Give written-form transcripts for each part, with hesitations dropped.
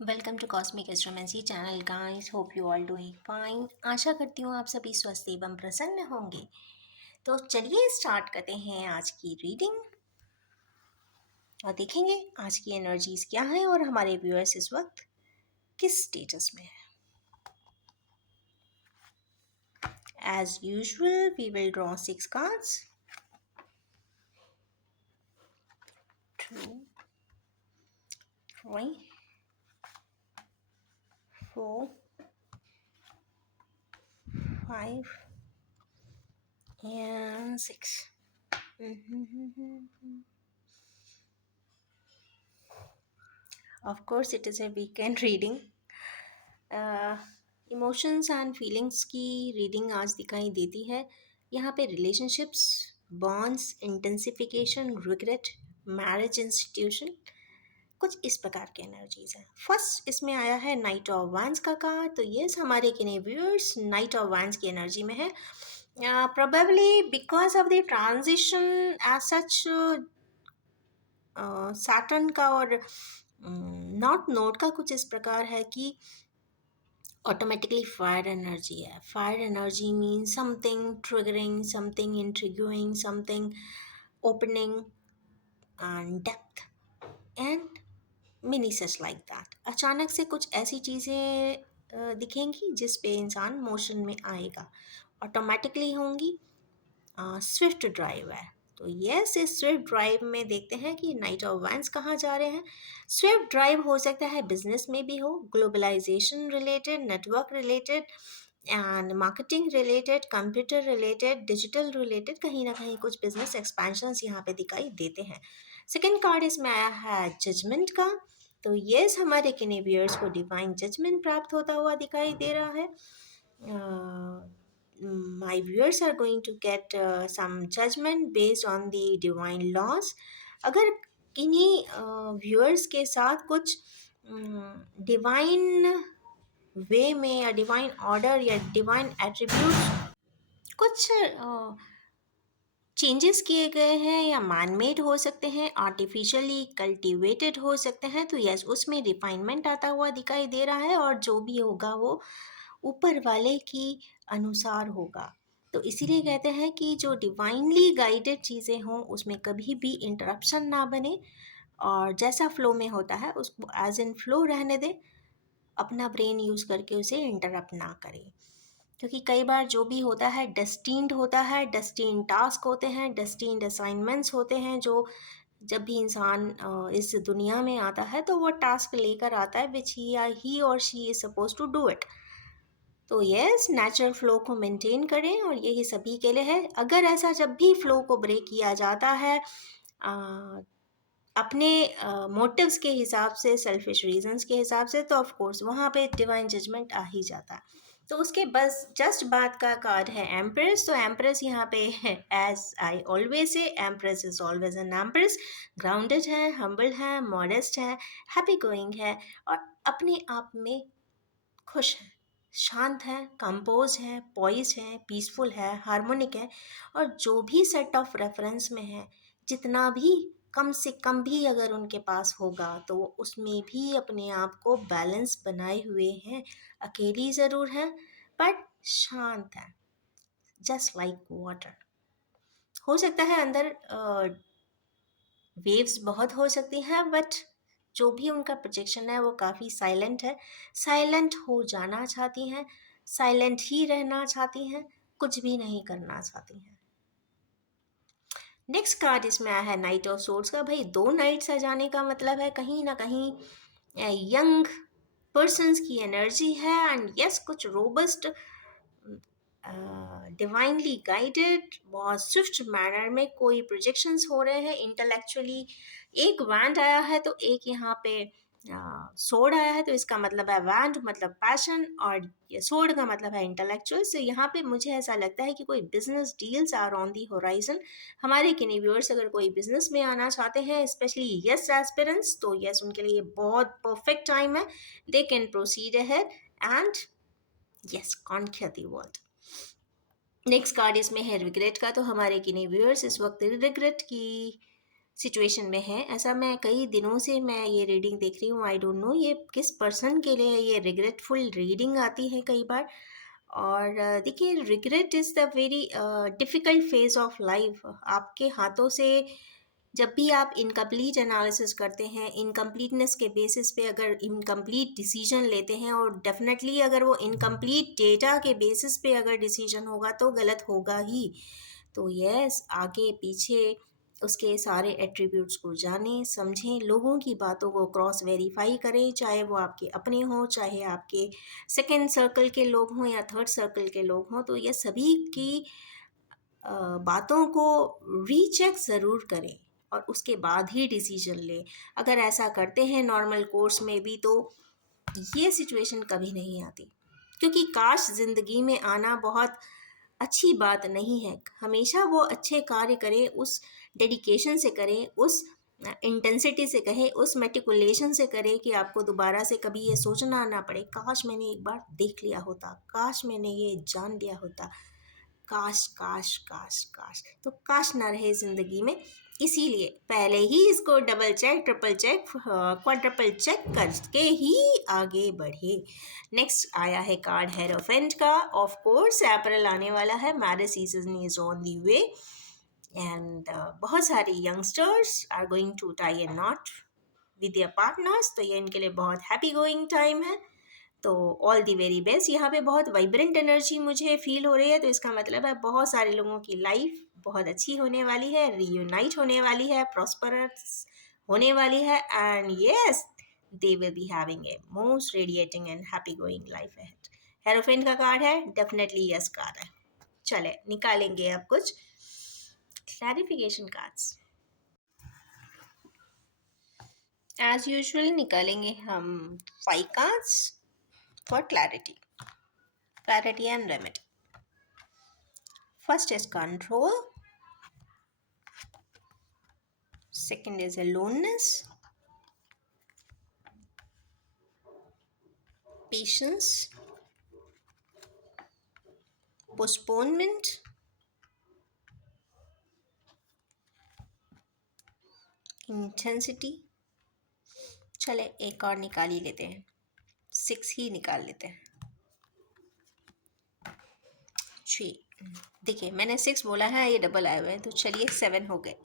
Welcome to cosmic astromancy channel guys, hope you all doing fine. आशा करती हूँ आप सभी स्वस्थ एवं प्रसन्न होंगे। तो चलिए स्टार्ट करते हैं आज की रीडिंग और देखेंगे आज की एनर्जीज क्या है और हमारे व्यूअर्स इस वक्त किस स्टेटस में है। As usual we will draw 6 cards. 2, 3, 4, 5 and 6. Of course it is a weekend reading. Emotions and feelings की रीडिंग आज दिखाई देती है। यहाँ पे relationships, bonds, intensification, regret, marriage institution, कुछ इस प्रकार की एनर्जीज हैं। फर्स्ट इसमें आया है नाइट ऑफ वांस का कार्ड। तो यस, हमारे किन्हीं व्यूअर्स नाइट ऑफ वांस की एनर्जी में है। Probably because of the transition as such Saturn का और नॉर्थ नोड का कुछ इस प्रकार है कि automatically fire energy है। fire energy means something triggering, something intriguing, something opening and depth and many such like that। अचानक से कुछ ऐसी चीज़ें दिखेंगी जिस पे इंसान मोशन में आएगा, ऑटोमेटिकली होंगी। स्विफ्ट ड्राइव है। तो यस, इस स्विफ्ट ड्राइव में देखते हैं कि नाइट ऑफ वांस कहाँ जा रहे हैं। स्विफ्ट ड्राइव हो सकता है बिजनेस में भी हो, globalisation related, network related and marketing related, computer related, digital related, कहीं ना कहीं कुछ बिजनेस एक्सपेंशंस यहाँ पे दिखाई देते हैं। सेकेंड कार्ड इसमें आया है जजमेंट का। तो यस, हमारे किन्हीं व्यूअर्स को डिवाइन जजमेंट प्राप्त होता हुआ दिखाई दे रहा है। My viewers are going to get some judgment based on the divine laws। अगर किन्हीं व्यूअर्स के साथ कुछ डिवाइन वे में या डिवाइन ऑर्डर या डिवाइन एट्रीब्यूट कुछ चेंजेस किए गए हैं या मैनमेड हो सकते हैं, आर्टिफिशियली कल्टीवेटेड हो सकते हैं, तो यस, उसमें रिफाइनमेंट आता हुआ दिखाई दे रहा है और जो भी होगा वो ऊपर वाले की अनुसार होगा। तो इसीलिए कहते हैं कि जो डिवाइनली गाइडेड चीज़ें हों उसमें कभी भी इंटरप्शन ना बने और जैसा फ्लो में होता है उसको एज इन फ्लो रहने दें, अपना ब्रेन यूज़ करके उसे इंटरप्ट ना करें। क्योंकि कई बार जो भी होता है डेस्टिन्ड होता है, डेस्टिन्ड टास्क होते हैं, डेस्टिन्ड असाइनमेंट्स होते हैं। जो जब भी इंसान इस दुनिया में आता है तो वो टास्क लेकर आता है विच ही और she is suppose to do it. तो यस, नेचुरल फ्लो को मेंटेन करें और यही सभी के लिए है। अगर ऐसा जब भी फ्लो को ब्रेक किया जाता है अपने मोटिव्स के हिसाब से, सेल्फिश रीजंस के हिसाब से, तो ऑफ कोर्स वहाँ पे डिवाइन जजमेंट आ ही जाता है। तो उसके बस जस्ट बाद का कार्ड है एम्प्रेस। तो एम्प्रेस यहाँ पे है, as I always say, empress is always an empress. Grounded है, हम्बल है, मॉडेस्ट है, हैप्पी गोइंग है और अपने आप में खुश है, शांत है, कंपोज है, पॉइज है, पीसफुल है, हार्मोनिक है। और जो भी सेट ऑफ रेफरेंस में है, जितना भी कम से कम भी अगर उनके पास होगा तो वो उसमें भी अपने आप को बैलेंस बनाए हुए हैं। अकेली ज़रूर है बट शांत है, जस्ट लाइक वाटर। हो सकता है अंदर वेव्स बहुत हो सकती हैं बट जो भी उनका प्रोजेक्शन है वो काफ़ी साइलेंट है। साइलेंट हो जाना चाहती हैं, साइलेंट ही रहना चाहती हैं, कुछ भी नहीं करना चाहती हैं। नेक्स्ट कार्ड इसमें आया है नाइट ऑफ सोर्ड्स का। भाई, 2 नाइट्स आ जाने का मतलब है कहीं ना कहीं यंग पर्सन्स की एनर्जी है एंड यस, कुछ रोबस्ट, डिवाइनली गाइडेड, बहुत स्विफ्ट मैनर में कोई प्रोजेक्शंस हो रहे हैं इंटेलेक्चुअली। एक वैंड आया है तो एक यहाँ पे सोड आया है, तो इसका मतलब है वैंड मतलब पैशन और ये सोड का मतलब है इंटेलेक्चुअल। तो यहाँ पे मुझे ऐसा लगता है कि कोई business deals are on the horizon. हमारे किन्हीं व्यूअर्स अगर कोई बिजनेस में आना चाहते हैं, स्पेशली यस एस्पिरेंट्स, तो यस उनके लिए बहुत परफेक्ट टाइम है। They can proceed ahead and yes conquer the world. Next card इसमें है रिग्रेट का। तो हमारे किन्हीं व्यूअर्स इस वक्त रिग्रेट की सिचुएशन में है। ऐसा मैं कई दिनों से मैं ये रीडिंग देख रही हूँ। आई डोंट नो ये किस पर्सन के लिए ये रिग्रेटफुल रीडिंग आती है कई बार। और देखिए, regret is the very difficult phase of life. आपके हाथों से जब भी आप इनकम्प्लीट एनालिसिस करते हैं, इनकम्प्लीटनेस के बेसिस पे अगर इनकम्प्लीट डिसीजन लेते हैं, और डेफिनेटली अगर वो इनकम्प्लीट डेटा के बेसिस पे अगर डिसीजन होगा तो गलत होगा ही। तो यस, आगे पीछे उसके सारे एट्रीब्यूट्स को जानें, समझें, लोगों की बातों को क्रॉस वेरीफाई करें, चाहे वो आपके अपने हों, चाहे आपके सेकंड सर्कल के लोग हों या थर्ड सर्कल के लोग हों। तो ये सभी की बातों को रीचेक ज़रूर करें और उसके बाद ही डिसीजन लें। अगर ऐसा करते हैं नॉर्मल कोर्स में भी तो ये सिचुएशन कभी नहीं आती। क्योंकि काश ज़िंदगी में आना बहुत अच्छी बात नहीं है। हमेशा वो अच्छे कार्य करें, उस डेडिकेशन से करें, उस इंटेंसिटी से कहें, उस मेटिकुलेशन से करें कि आपको दोबारा से कभी ये सोचना ना पड़े, काश मैंने एक बार देख लिया होता, काश मैंने ये जान लिया होता। काश काश काश काश, तो काश ना रहे ज़िंदगी में। इसीलिए पहले ही इसको double check, triple check, quadruple check करके ही आगे बढ़े। नेक्स्ट आया है कार्ड हेरोफेंट का। ऑफ कोर्स अप्रैल आने वाला है, marriage season is on the way, and बहुत सारे youngsters are going to tie a knot with their partners. तो ये इनके लिए बहुत हैप्पी गोइंग टाइम है। तो ऑल दी वेरी बेस्ट। यहाँ पे बहुत वाइब्रेंट एनर्जी मुझे फील हो रही है, तो इसका मतलब है बहुत सारे लोगों की लाइफ बहुत अच्छी होने वाली है, रीयूनाइट होने वाली है, प्रॉस्परस होने वाली है, and yes, they will be having a most radiating and happy going life ahead. Hierophant का कार्ड है, डेफिनेटली यस कार्ड है। चले निकालेंगे अब कुछ क्लैरिफिकेशन कार्ड्स। एज यूजुअल निकालेंगे हम 5 cards for clarity and remedy. First is control, second is aloneness, patience, postponement, intensity। चले एक और निकाल ही लेते हैं, 6 ही निकाल लेते हैं। जी, देखिए मैंने 6 बोला है, ये डबल आए हुए हैं, तो चलिए 7 हो गए।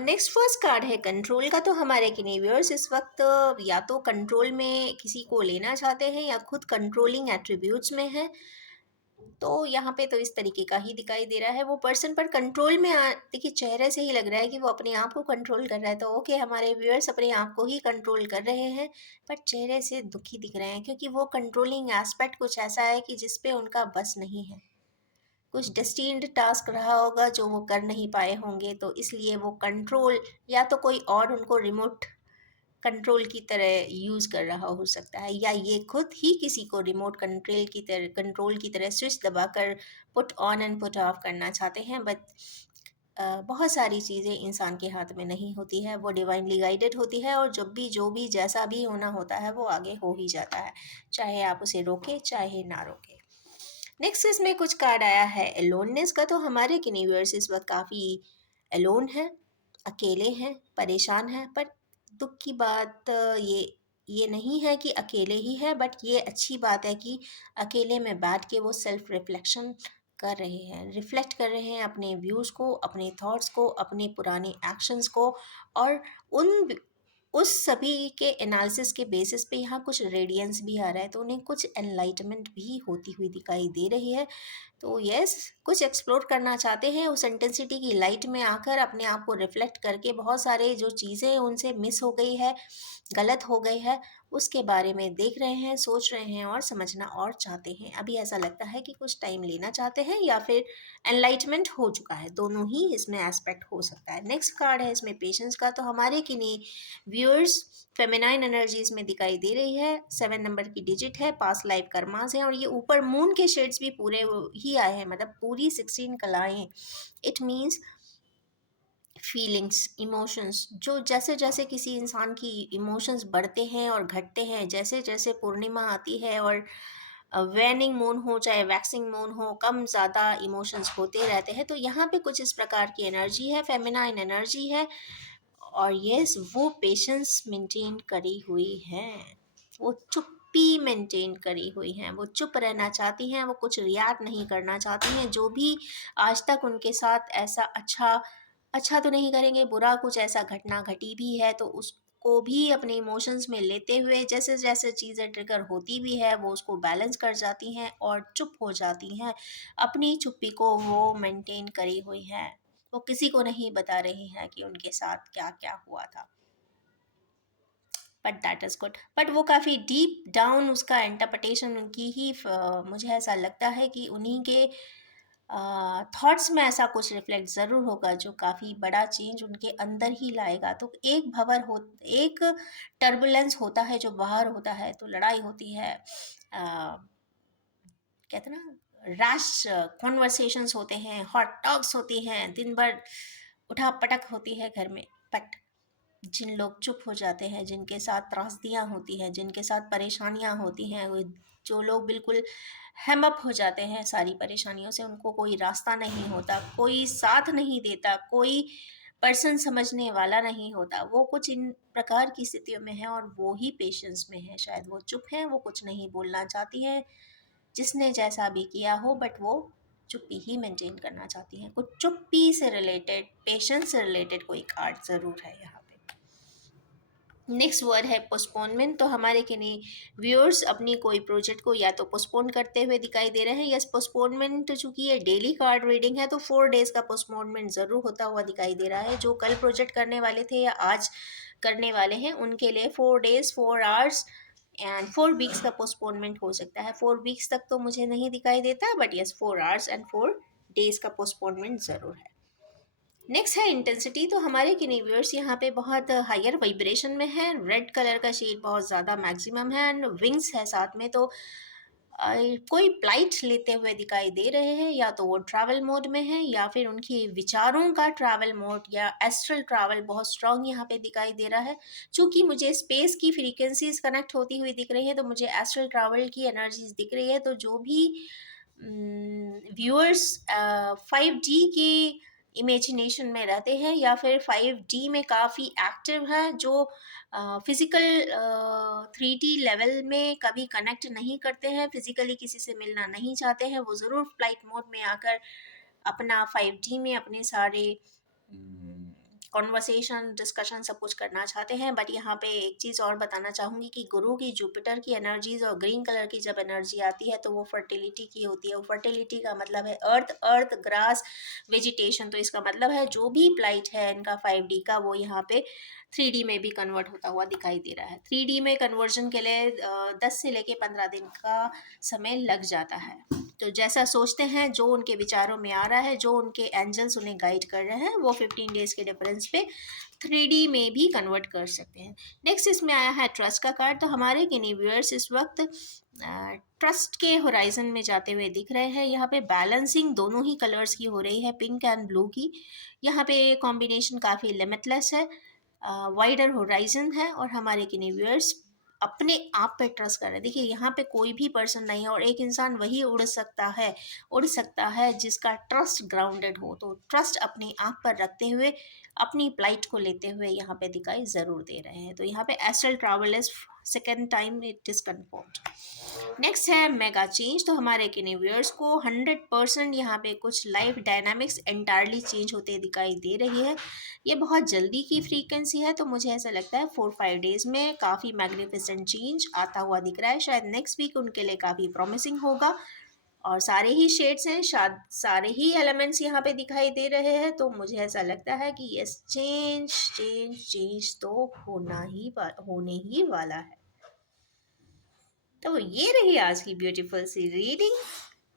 नेक्स्ट फर्स्ट कार्ड है कंट्रोल का। तो हमारे किन्हीं व्यूअर्स इस वक्त या तो कंट्रोल में किसी को लेना चाहते हैं या खुद कंट्रोलिंग एट्रीब्यूट्स में है। तो यहाँ पे तो इस तरीके का ही दिखाई दे रहा है। वो पर्सन पर कंट्रोल में देखिए चेहरे से ही लग रहा है कि वो अपने आप को कंट्रोल कर रहा है। तो ओके, हमारे व्यूअर्स अपने आप को ही कंट्रोल कर रहे हैं, पर चेहरे से दुखी दिख रहे हैं, क्योंकि वो कंट्रोलिंग एस्पेक्ट कुछ ऐसा है कि जिस पे उनका बस नहीं है। कुछ डेस्टिन्ड टास्क रहा होगा जो वो कर नहीं पाए होंगे, तो इसलिए वो कंट्रोल, या तो कोई और उनको रिमोट कंट्रोल की तरह यूज़ कर रहा हो सकता है, या ये खुद ही किसी को रिमोट कंट्रोल की तरह स्विच दबाकर put on and put off करना चाहते हैं। बट बहुत सारी चीज़ें इंसान के हाथ में नहीं होती है, वो डिवाइनली गाइडेड होती है, और जब भी जो भी जैसा भी होना होता है वो आगे हो ही जाता है, चाहे आप उसे रोके चाहे ना रोके। नेक्स्ट इसमें कुछ कार्ड आया है एलोननेस का। तो हमारे किन्हीं इस वक्त काफ़ी एलोन हैं, अकेले हैं, परेशान हैं। पर दुख की बात ये नहीं है कि अकेले ही है, बट ये अच्छी बात है कि अकेले में बैठ के वो सेल्फ रिफ्लेक्शन कर रहे हैं, रिफ्लेक्ट कर रहे हैं अपने व्यूज़ को, अपने थॉट्स को, अपने पुराने एक्शंस को, और उन उस सभी के एनालिसिस के बेसिस पे यहाँ कुछ रेडियंस भी आ रहा है, तो उन्हें कुछ एनलाइटमेंट भी होती हुई दिखाई दे रही है। तो यस, कुछ एक्सप्लोर करना चाहते हैं, उस इंटेंसिटी की लाइट में आकर अपने आप को रिफ्लेक्ट करके बहुत सारे जो चीज़ें उनसे मिस हो गई है, गलत हो गई है, उसके बारे में देख रहे हैं, सोच रहे हैं और समझना और चाहते हैं। अभी ऐसा लगता है कि कुछ टाइम लेना चाहते हैं, या फिर एनलाइटमेंट हो चुका है, दोनों ही इसमें एस्पेक्ट हो सकता है। नेक्स्ट कार्ड है इसमें पेशेंस का। तो हमारे किन्हीं व्यूअर्स फेमिनाइन एनर्जीज में दिखाई दे रही है, 7 नंबर की डिजिट है, पास लाइफ कर्मास है, और ये ऊपर मून के शेड्स भी पूरे ही आए हैं, मतलब पूरी 16 कलाएं। इट मीन्स फीलिंग्स, इमोशंस, जो जैसे जैसे किसी इंसान की इमोशंस बढ़ते हैं और घटते हैं, जैसे जैसे पूर्णिमा आती है और वैनिंग मून हो चाहे वैक्सिंग मून हो, कम ज़्यादा इमोशंस होते रहते हैं। तो यहाँ पे कुछ इस प्रकार की एनर्जी है, फेमिनाइन एनर्जी है। और यस, वो पेशेंस मेंटेन करी हुई हैं, वो चुप्पी मेंटेन करी हुई हैं, वो चुप रहना चाहती हैं, वो कुछ रिएक्ट नहीं करना चाहती हैं। जो भी आज तक उनके साथ ऐसा अच्छा तो नहीं करेंगे, बुरा कुछ ऐसा घटना घटी भी है तो उसको भी अपने इमोशंस में लेते हुए जैसे जैसे चीज़ें ट्रिगर होती भी है वो उसको बैलेंस कर जाती हैं और चुप हो जाती हैं। अपनी चुप्पी को वो मेंटेन करी हुई हैं, वो किसी को नहीं बता रही हैं कि उनके साथ क्या क्या हुआ था। But that is good. But वो काफ़ी डीप डाउन उसका इंटरप्रिटेशन उनकी ही मुझे ऐसा लगता है कि उन्हीं के थॉट्स में ऐसा कुछ रिफ्लेक्ट ज़रूर होगा जो काफ़ी बड़ा चेंज उनके अंदर ही लाएगा। तो एक टर्बुलेंस होता है जो बाहर होता है, तो लड़ाई होती है, कहते हैं ना, रैश कॉन्वर्सेशंस होते हैं, हॉट टॉक्स होती हैं, दिन भर उठा पटक होती है घर में। बट जिन लोग चुप हो जाते हैं, जिनके साथ त्रासदियाँ होती हैं, जिनके साथ परेशानियाँ होती हैं, वो जो लोग बिल्कुल हेम अप हो जाते हैं सारी परेशानियों से, उनको कोई रास्ता नहीं होता, कोई साथ नहीं देता, कोई पर्सन समझने वाला नहीं होता, वो कुछ इन प्रकार की स्थितियों में है और वो ही पेशेंस में है। शायद वो चुप हैं, वो कुछ नहीं बोलना चाहती हैं, जिसने जैसा भी किया हो, बट वो चुप्पी ही मेंटेन करना चाहती हैं। कुछ चुप्पी से रिलेटेड, पेशेंस से रिलेटेड कोई कार्ड ज़रूर है यहाँ पे। नेक्स्ट वर्ड है पोस्टपोनमेंट। तो हमारे किन्हीं व्यूअर्स अपनी कोई प्रोजेक्ट को या तो पोस्टपोन करते हुए दिखाई दे रहे हैं। यस, पोस्टपोनमेंट चूंकि ये डेली कार्ड रीडिंग है तो 4 डेज का पोस्टपोनमेंट ज़रूर होता हुआ दिखाई दे रहा है। जो कल प्रोजेक्ट करने वाले थे या आज करने वाले हैं उनके लिए 4 डेज 4 आवर्स एंड 4 वीक्स का पोस्टपोनमेंट हो सकता है। 4 वीक्स तक तो मुझे नहीं दिखाई देता, but yes 4 hours and 4 days का पोस्टपोनमेंट ज़रूर है। नेक्स्ट है इंटेंसिटी। तो हमारे किनीवियर्स यहाँ पे बहुत हायर वाइब्रेशन में है, रेड कलर का शेड बहुत ज़्यादा मैक्सिमम है एंड विंग्स है साथ में। तो कोई फ्लाइट लेते हुए दिखाई दे रहे हैं, या तो वो ट्रैवल मोड में है या फिर उनके विचारों का ट्रैवल मोड या एस्ट्रल ट्रैवल बहुत स्ट्रांग यहाँ पे दिखाई दे रहा है। चूँकि मुझे स्पेस की फ्रीक्वेंसीज कनेक्ट होती हुई दिख रही है तो मुझे एस्ट्रल ट्रैवल की एनर्जीज दिख रही है। तो जो भी व्यूअर्स 5D की इमेजिनेशन में रहते हैं या फिर 5D में काफ़ी एक्टिव हैं, जो फिज़िकल 3D लेवल में कभी कनेक्ट नहीं करते हैं, फिज़िकली किसी से मिलना नहीं चाहते हैं, वो ज़रूर फ्लाइट मोड में आकर अपना 5D में अपने सारे कॉन्वर्सेशन डिस्कशन सब कुछ करना चाहते हैं। बट यहाँ पे एक चीज़ और बताना चाहूँगी कि गुरु की जुपिटर की एनर्जीज और ग्रीन कलर की जब एनर्जी आती है तो वो फर्टिलिटी की होती है। वो फर्टिलिटी का मतलब है अर्थ ग्रास वेजिटेशन। तो इसका मतलब है जो भी प्लाइट है इनका 5D का वो यहाँ पे 3D में भी कन्वर्ट होता हुआ दिखाई दे रहा है। 3D में कन्वर्जन के लिए 10 से लेके 15 दिन का समय लग जाता है। तो जैसा सोचते हैं, जो उनके विचारों में आ रहा है, जो उनके एंजल्स उन्हें गाइड कर रहे हैं, वो 15 डेज के डिफरेंस पे 3D में भी कन्वर्ट कर सकते हैं। नेक्स्ट इसमें आया है ट्रस्ट का कार्ड। तो हमारे किन्हीं व्यूअर्स इस वक्त ट्रस्ट के होराइजन में जाते हुए दिख रहे हैं। यहाँ पे बैलेंसिंग दोनों ही कलर्स की हो रही है, पिंक एंड ब्लू की। यहाँ पे कॉम्बिनेशन काफ़ी लिमिटलेस है, वाइडर होराइजन है और हमारे किन्हीं व्यूअर्स अपने आप पे ट्रस्ट कर रहे हैं। देखिए यहाँ पे कोई भी पर्सन नहीं है और एक इंसान वही उड़ सकता है जिसका ट्रस्ट ग्राउंडेड हो। तो ट्रस्ट अपने आप पर रखते हुए अपनी फ्लाइट को लेते हुए यहाँ पे दिखाई ज़रूर दे रहे हैं। तो यहाँ पे astral travel is second time it is confirmed. Next है मेगा चेंज। तो हमारे किन्हीं व्यूअर्स को 100% यहाँ पे कुछ लाइफ डायनामिक्स एंटायरली चेंज होते दिखाई दे रही है। ये बहुत जल्दी की फ्रीक्वेंसी है, तो मुझे ऐसा लगता है 4-5 डेज में काफ़ी मैग्निफिसेंट चेंज आता हुआ दिख रहा है। शायद नेक्स्ट वीक उनके लिए काफ़ी प्रॉमिसिंग होगा और सारे ही शेड्स हैं, शायद सारे ही एलिमेंट्स यहाँ पे दिखाई दे रहे हैं। तो मुझे ऐसा लगता है कि यस, चेंज तो होने ही वाला है। तो ये रही आज की ब्यूटीफुल सी रीडिंग।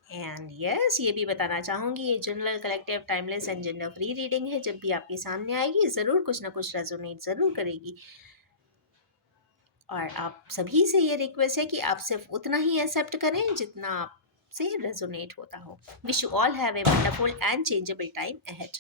एंड यस, ये भी बताना चाहूँगी ये general collective timeless and gender free reading है। जब भी आपके सामने आएगी ज़रूर कुछ ना कुछ रेजोनेट ज़रूर करेगी। और आप सभी से ये रिक्वेस्ट है कि आप सिर्फ उतना ही एक्सेप्ट करें जितना आपसे रेजोनेट होता हो। Wish you all have a wonderful and changeable time ahead.